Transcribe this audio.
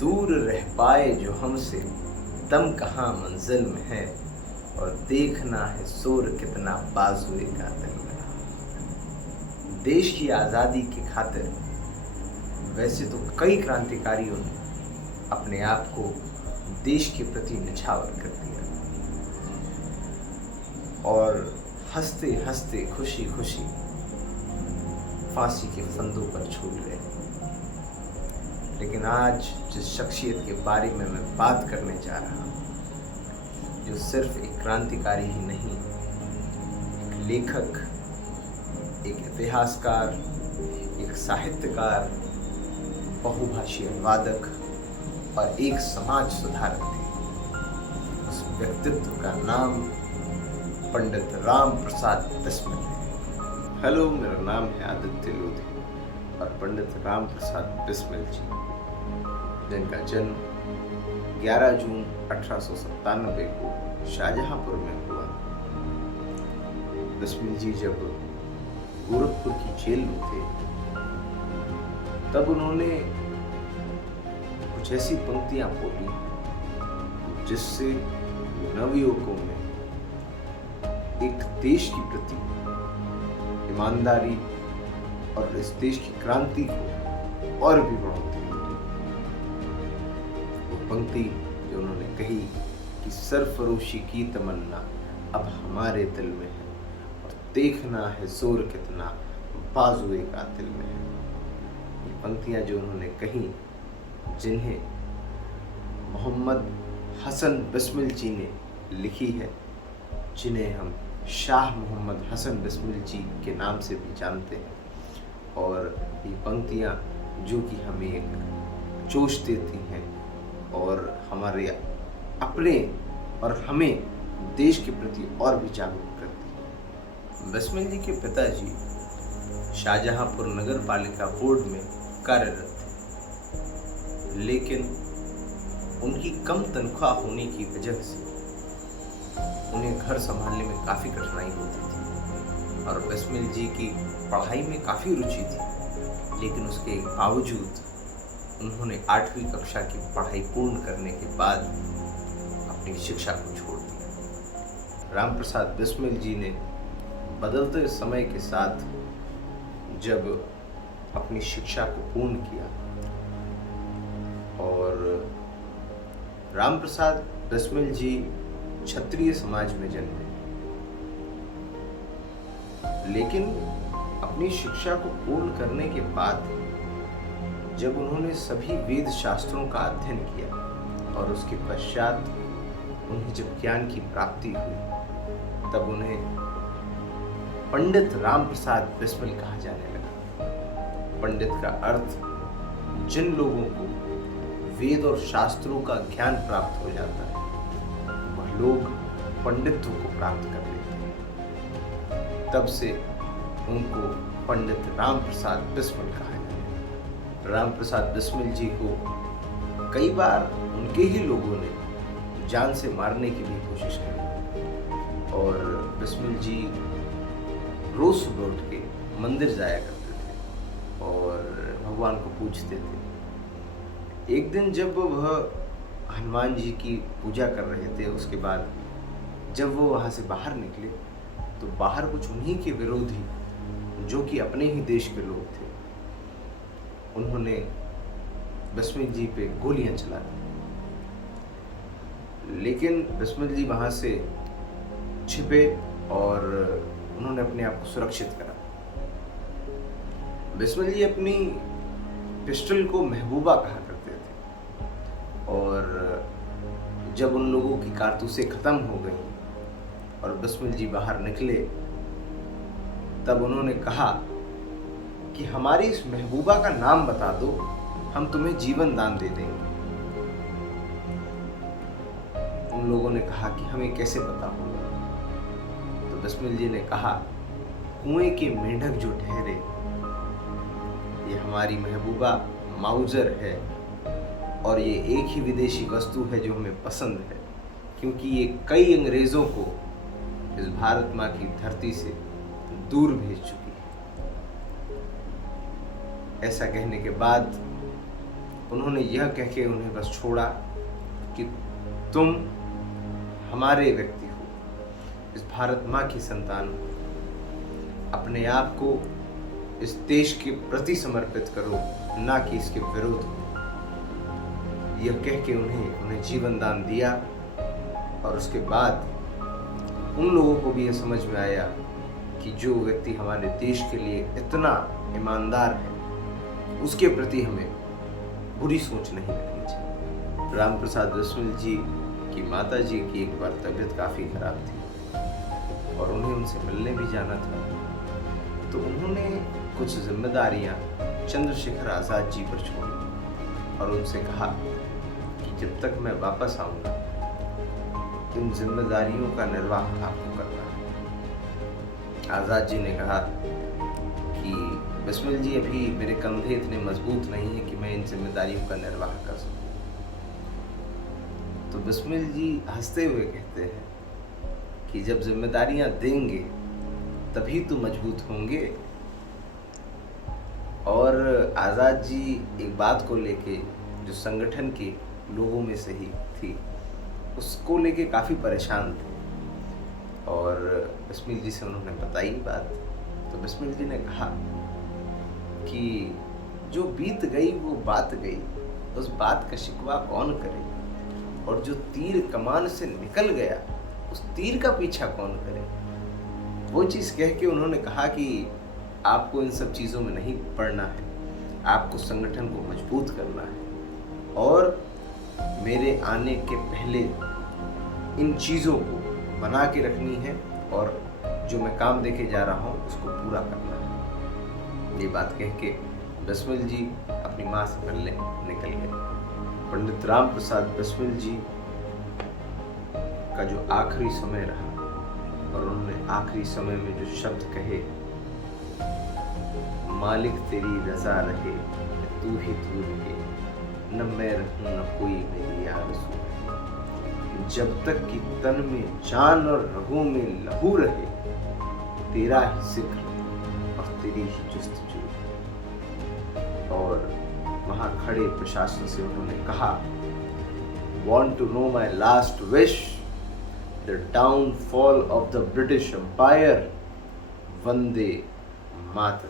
दूर रह पाए जो हमसे, दम कहाँ मंजिल में है, और देखना है शोर कितना बाजुए कातिल में रहा। देश की आज़ादी की खातिर वैसे तो कई क्रांतिकारियों ने अपने आप को देश के प्रति निछावर कर दिया और हंसते हंसते खुशी खुशी फांसी के फंदों पर छूट गए। लेकिन आज जिस शख्सियत के बारे में मैं बात करने जा रहा हूँ, जो सिर्फ एक क्रांतिकारी ही नहीं, एक लेखक, एक इतिहासकार, एक साहित्यकार, बहुभाषीय वादक और एक समाज सुधारक थे, उस व्यक्तित्व का नाम पंडित राम प्रसाद बिस्मिल है। हेलो, मेरा नाम है आदित्य लोधी और पंडित राम प्रसाद बिस्मिल जी, जिनका जन्म 11 जून 1897 को शाहजहांपुर में हुआ। बिस्मिल जी जब गोरखपुर की जेल में थे, तब उन्होंने कुछ ऐसी पंक्तियां बोली जिससे नवयुवकों में एक देश की प्रति ईमानदारी और इस देश की क्रांति को और भी बढ़ोतरी मिली। वो पंक्ति जो उन्होंने कही कि सरफरोशी की तमन्ना अब हमारे दिल में है, और देखना है जोर कितना बाजुए कातिल में है। ये पंक्तियां जो उन्होंने कही, जिन्हें मोहम्मद हसन बिस्मिल जी ने लिखी है, जिन्हें हम शाह मोहम्मद हसन बिस्मिल जी के नाम से भी जानते हैं, और ये पंक्तियाँ जो कि हमें एक जोश देती हैं और हमारे अपने और हमें देश के प्रति और भी जागरूक करती हैं। बिस्मिल जी के पिताजी शाहजहांपुर नगर पालिका बोर्ड में कार्यरत थे, लेकिन उनकी कम तनख्वाह होने की वजह से उन्हें घर संभालने में काफ़ी कठिनाई होती थी और बिस्मिल जी की पढ़ाई में काफ़ी रुचि थी, लेकिन उसके बावजूद उन्होंने 8वीं कक्षा की पढ़ाई पूर्ण करने के बाद अपनी शिक्षा को छोड़ दिया। राम प्रसाद बिस्मिल जी ने बदलते समय के साथ जब अपनी शिक्षा को पूर्ण किया और राम प्रसाद बिस्मिल जी क्षत्रिय समाज में जन्मे, लेकिन अपनी शिक्षा को पूर्ण करने के बाद जब उन्होंने सभी वेद शास्त्रों का अध्ययन किया और उसके पश्चात उन्हें जब ज्ञान की प्राप्ति हुई, तब उन्हें पंडित राम प्रसाद बिस्मिल कहा जाने लगा। पंडित का अर्थ जिन लोगों को वेद और शास्त्रों का ज्ञान प्राप्त हो जाता है, वह लोग पंडित्व को प्राप्त कर लेते हैं। तब से उनको पंडित राम प्रसाद बिस्मिल कहा जाता है। राम प्रसाद बिस्मिल जी को कई बार उनके ही लोगों ने जान से मारने की भी कोशिश करी और बिस्मिल जी रोज सुबह उठ के मंदिर जाया करते थे और भगवान को पूजते थे। एक दिन जब वह हनुमान जी की पूजा कर रहे थे, उसके बाद जब वो वहाँ से बाहर निकले तो बाहर कुछ उन्हीं के विरोधी, जो कि अपने ही देश के लोग थे, उन्होंने बिस्मिल जी पे गोलियां चला दी। लेकिन बिस्मिल जी वहाँ से छिपे और उन्होंने अपने आप को सुरक्षित करा। बिस्मिल जी अपनी पिस्टल को महबूबा कहा करते थे और जब उन लोगों की कारतूसें ख़त्म हो गई और बिस्मिल जी बाहर निकले, तब उन्होंने कहा कि हमारी इस महबूबा का नाम बता दो, हम तुम्हें जीवन दान दे देंगे। उन लोगों ने कहा कि हमें कैसे पता होगा? तो बिस्मिल जी ने कहा, कुएं के मेंढक जो ठहरे, ये हमारी महबूबा माउजर है और ये एक ही विदेशी वस्तु है जो हमें पसंद है, क्योंकि ये कई अंग्रेज़ों को इस भारत माँ की धरती से दूर भेज चुकी है। ऐसा कहने के बाद उन्होंने यह कह के उन्हें बस छोड़ा कि तुम हमारे व्यक्ति हो, इस भारत माँ की संतान हो, अपने आप को इस देश के प्रति समर्पित करो, ना कि इसके विरुद्ध हो। यह कह के उन्हें जीवन दान दिया। और उसके बाद उन लोगों को भी यह समझ में आया कि जो व्यक्ति हमारे देश के लिए इतना ईमानदार है, उसके प्रति हमें बुरी सोच नहीं रखनी चाहिए। राम प्रसाद बिस्मिल जी की माता जी की एक बार तबीयत काफ़ी खराब थी और उन्हें उनसे मिलने भी जाना था। तो उन्होंने कुछ जिम्मेदारियां चंद्रशेखर आज़ाद जी पर छोड़ी और उनसे कहा कि जब तक मैं वापस आऊँगा, इन जिम्मेदारियों का निर्वाह आपको करना है। आज़ाद जी ने कहा कि बिस्मिल जी, अभी मेरे कंधे इतने मजबूत नहीं हैं कि मैं इन जिम्मेदारियों का निर्वाह कर सकूं। तो बिस्मिल जी हंसते हुए कहते हैं कि जब जिम्मेदारियां देंगे तभी तो मजबूत होंगे। और आज़ाद जी एक बात को लेके जो संगठन के लोगों में से ही थी, उसको लेके काफ़ी परेशान थे और बिस्मिल जी से उन्होंने बताई बात। तो बिस्मिल जी ने कहा कि जो बीत गई वो बात गई, उस बात का शिकवा कौन करे, और जो तीर कमान से निकल गया उस तीर का पीछा कौन करे। वो चीज़ कह के उन्होंने कहा कि आपको इन सब चीज़ों में नहीं पड़ना है, आपको संगठन को मजबूत करना है और मेरे आने के पहले इन चीज़ों को बना के रखनी है और जो मैं काम देके जा रहा हूँ उसको पूरा करना है। ये बात कह के बिस्मिल जी अपनी माँ से मिलने निकल गए। पंडित राम प्रसाद बिस्मिल जी का जो आखिरी समय रहा और उन्होंने आखिरी समय में जो शब्द कहे, मालिक तेरी रजा रहे, तू ही तू रहे, न मैं रहूं न कोई मेरी आरज़ू रहे, जब तक कि तन में जान और रगों में लहू रहे, तेरा ही जिक्र और तेरी ही जुस्तजू। और वहां खड़े प्रशासन से उन्होंने कहा, Want to know my last wish? The downfall of the British Empire. Vande Mataram.